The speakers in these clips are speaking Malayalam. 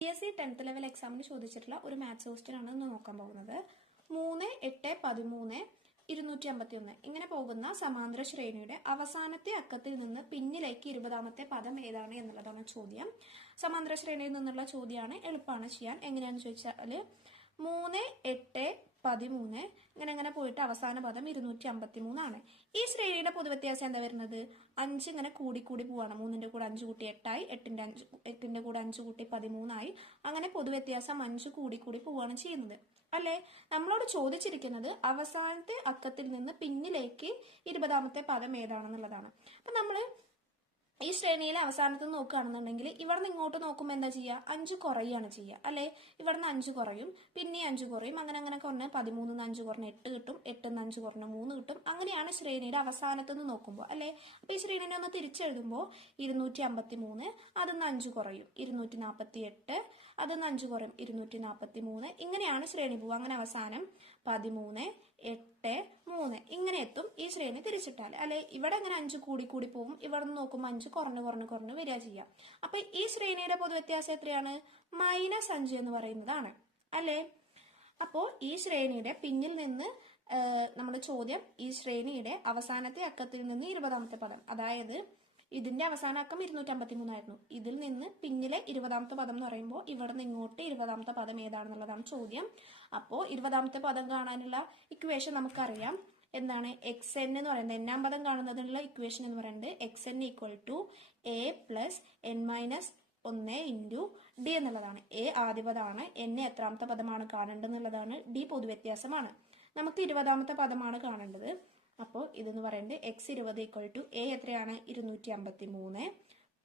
PSC 10th ലെവൽ എക്സാമിന് ചോദിച്ചിട്ടുള്ള ഒരു മാത്സ് ക്വസ്റ്റ്യൻ ആണ് ഇന്ന് നോക്കാൻ പോകുന്നത്. 3, 8, 13, 251 ഇങ്ങനെ പോകുന്ന സമാന്തര ശ്രേണിയുടെ അവസാനത്തെ അക്കത്തിൽ നിന്ന് പിന്നിലേക്ക് 20ാമത്തെ പദം ഏതാണ് എന്നുള്ളതാണ് ചോദ്യം. സമാന്തര ശ്രേണിയിൽ നിന്നുള്ള ചോദ്യമാണ്, എളുപ്പമാണ് ചെയ്യാൻ. എങ്ങനെയാണെന്ന് ചോദിച്ചാൽ 3, 8, 13 ഇങ്ങനെ പോയിട്ട് അവസാന പദം 253 ആണ്. ഈ ശ്രേണിയുടെ പൊതുവ്യത്യാസം എന്താ വരുന്നത്? 5 ഇങ്ങനെ കൂടി പോവാണ്. 3ന്റെ കൂടെ 5 കൂട്ടി 8 ആയി, 8ന്റെ കൂടെ 5 കൂട്ടി 13 ആയി. അങ്ങനെ പൊതുവ്യത്യാസം 5 കൂടി പോവാണ് ചെയ്യുന്നത് അല്ലെ. നമ്മളോട് ചോദിച്ചിരിക്കുന്നത് അവസാനത്തെ അക്കത്തിൽ നിന്ന് പിന്നിലേക്ക് 20ാമത്തെ പദം ഏതാണെന്നുള്ളതാണ്. അപ്പൊ നമ്മള് ഈ ശ്രേണിയിലെ അവസാനത്ത് നോക്കുകയാണെന്നുണ്ടെങ്കിൽ ഇവിടെ നിന്ന് ഇങ്ങോട്ട് നോക്കുമ്പോൾ എന്താ ചെയ്യുക? 5 കുറയാണ് ചെയ്യുക അല്ലെ. ഇവിടെ നിന്ന് 5 കുറയും, പിന്നെ 5 കുറയും, അങ്ങനെ കുറഞ്ഞ് 13 5 കുറഞ്ഞ് 8 കിട്ടും, 8 5 കുറഞ്ഞ് 3 കിട്ടും. അങ്ങനെയാണ് ശ്രേണിയുടെ അവസാനത്ത് നിന്ന് നോക്കുമ്പോൾ അല്ലെ. അപ്പൊ ഈ ശ്രേണിനെ ഒന്ന് തിരിച്ചെഴുതുമ്പോൾ 253, അതിന്ന് 5 കുറയും 248, അതിന്ന് 5 കുറയും 243. ഇങ്ങനെയാണ് ശ്രേണി പോവുക. അങ്ങനെ അവസാനം 13, 8, 3 ഇങ്ങനെ എത്തും ഈ ശ്രേണി തിരിച്ചിട്ടാൽ അല്ലെ. ഇവിടെ അങ്ങനെ 5 കൂടി പോകും, ഇവിടെ നിന്ന് നോക്കുമ്പോൾ 5 കുറഞ്ഞ് വരിക ചെയ്യാം. അപ്പൊ ഈ ശ്രേണിയുടെ പൊതുവ്യത്യാസം എത്രയാണ്? -5 എന്ന് പറയുന്നതാണ് അല്ലെ. അപ്പോ ഈ ശ്രേണിയുടെ പിന്നിൽ നിന്ന് നമ്മുടെ ചോദ്യം, ഈ ശ്രേണിയുടെ അവസാനത്തെ അക്കത്തിൽ നിന്ന് 20ാമത്തെ പദം, അതായത് ഇതിന്റെ അവസാന അക്കം 253 ആയിരുന്നു. ഇതിൽ നിന്ന് പിന്നിലെ 20ാമത്തെ പദം എന്ന് പറയുമ്പോൾ ഇവിടെ നിന്ന് ഇങ്ങോട്ട് 20ാമത്തെ പദം ഏതാണെന്നുള്ളതാണ് ചോദ്യം. അപ്പോ 20ാമത്തെ പദം കാണാനുള്ള ഇക്വേഷൻ നമുക്കറിയാം. എന്താണ്? xn എന്ന് പറയുന്നത്, n-ാം പദം കാണുന്നതിനുള്ള ഇക്വേഷൻ എന്ന് പറയുന്നത് xn = a + n - 1 × d എന്നുള്ളതാണ്. a ആദ്യ പദമാണ്, n എത്രാമത്തെ പദമാണ് കാണേണ്ടതെന്നുള്ളതാണ്, d പൊതുവ്യത്യാസമാണ്. നമുക്ക് 20ാമത്തെ പദമാണ് കാണേണ്ടത്. അപ്പോൾ ഇതെന്ന് പറയുന്നത് x20 = a എത്രയാണ്? 253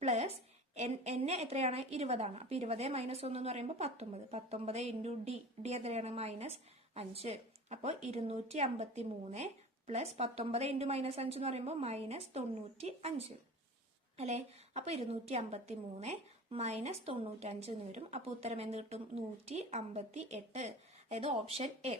പ്ലസ് n എത്രയാണ്? 20 അപ്പൊ 20 - 1 എന്ന് പറയുമ്പോൾ 19 × d എത്രയാണ്? -5. അപ്പോൾ 253 പ്ലസ് 19 × -5 എന്ന് പറയുമ്പോൾ -95 അല്ലെ. അപ്പൊ 253 - 95 എന്ന് വരും. അപ്പൊ ഉത്തരം എന്ത് കിട്ടും? 158. അതായത് ഓപ്ഷൻ എ.